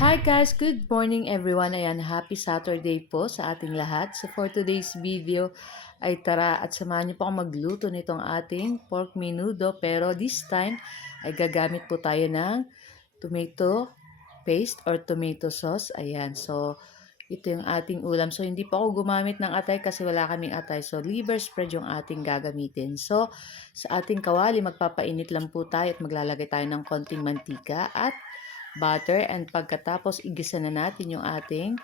Hi guys! Good morning everyone! Ayan, happy Saturday po sa ating lahat. So for today's video ay tara at samahan niyo po akong magluto nitong ating pork menudo. Pero this time ay gagamit po tayo ng tomato paste or tomato sauce. Ayan, so ito yung ating ulam. So hindi po ako gumamit ng atay kasi wala kaming atay. So liver spread yung ating gagamitin. So sa ating kawali magpapainit lang po tayo at maglalagay tayo ng konting mantika at butter, and pagkatapos igisa na natin yung ating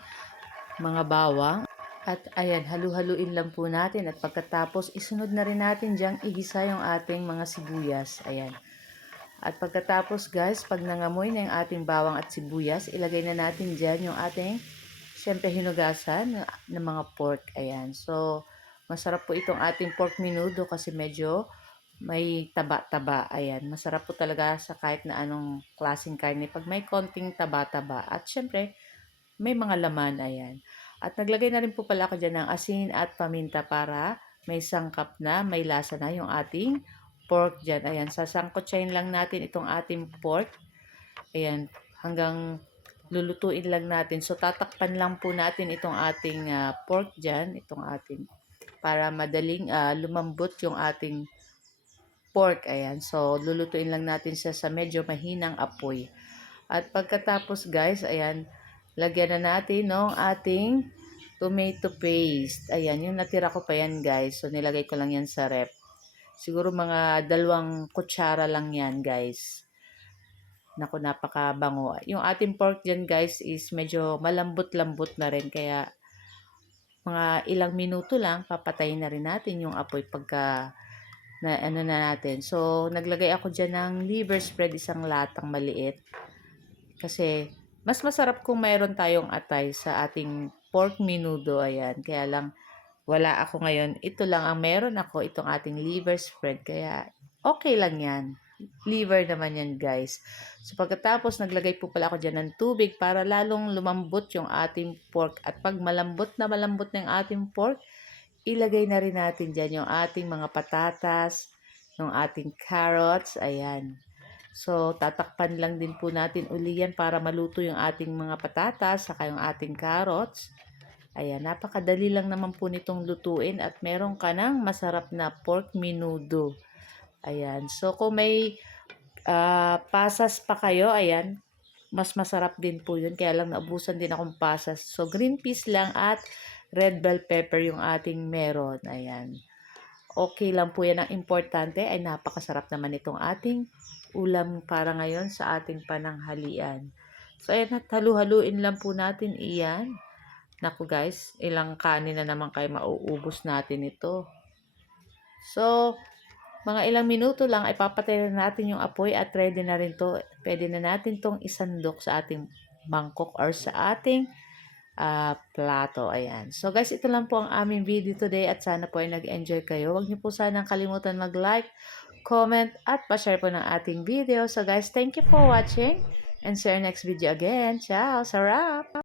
mga bawang at ayan, halu-haluin lang po natin, at pagkatapos isunod na rin natin diyang igisa yung ating mga sibuyas. Ayan, at pagkatapos guys, pag nangamoy na yung ating bawang at sibuyas, ilagay na natin dyan yung ating syempre hinugasan ng mga pork. Ayan, so masarap po itong ating pork menudo kasi medyo may taba-taba. Ayan, masarap po talaga sa kahit na anong klaseng karne pag may konting taba-taba. At syempre, may mga laman. Ayan. At naglagay na rin po pala ako dyan ng asin at paminta para may sangkap na, may lasa na yung ating pork dyan. Ayan, sasangkotsahin lang natin itong ating pork. Ayan, hanggang lulutuin lang natin. So, tatakpan lang po natin itong ating pork dyan. Itong ating, para madaling lumambot yung ating pork. Ayan. So, lulutuin lang natin siya sa medyo mahinang apoy. At pagkatapos guys, ayan, lagyan na natin ng ating tomato paste. Ayan, yung natira ko pa yan guys. So, nilagay ko lang yan sa ref. Siguro mga 2 kutsara lang yan guys. Naku, napakabango. Yung ating pork dyan guys is medyo malambot-lambot na rin. Kaya mga ilang minuto lang, papatayin na rin natin yung apoy pagka na ano na natin. So, naglagay ako dyan ng liver spread, isang latang maliit. Kasi, mas masarap kung mayroon tayong atay sa ating pork menudo. Ayan. Kaya lang, wala ako ngayon. Ito lang ang meron ako, itong ating liver spread. Kaya, okay lang yan. Liver naman yan, guys. So, pagkatapos, naglagay po pala ako dyan ng tubig para lalong lumambot yung ating pork. At pag malambot na yung ating pork, ilagay na rin natin dyan yung ating mga patatas, yung ating carrots. Ayan. So, tatakpan lang din po natin uli yan para maluto yung ating mga patatas, saka yung ating carrots. Ayan, napakadali lang naman po nitong lutuin at meron ka ng masarap na pork menudo. Ayan. So, kung may pasas pa kayo, ayan, mas masarap din po yun. Kaya lang naubusan din akong pasas. So, green peas lang at red bell pepper yung ating meron. Ayan. Okay lang po yan. Ang importante ay napakasarap naman itong ating ulam para ngayon sa ating pananghalian. So, ayan, at halu-haluin lang po natin iyan. Naku guys, ilang kanin na naman kayo mauubos natin ito. So, mga ilang minuto lang ay papatay na natin yung apoy at ready na rin to. Pwede na natin tong isandok sa ating mangkok or sa ating plato. Ayan. So guys, ito lang po ang aming video today at sana po ay nag-enjoy kayo. Huwag niyo po sanang kalimutan mag-like, comment, at pa-share po ng ating video. So guys, thank you for watching and see you next video again. Ciao! Sarap!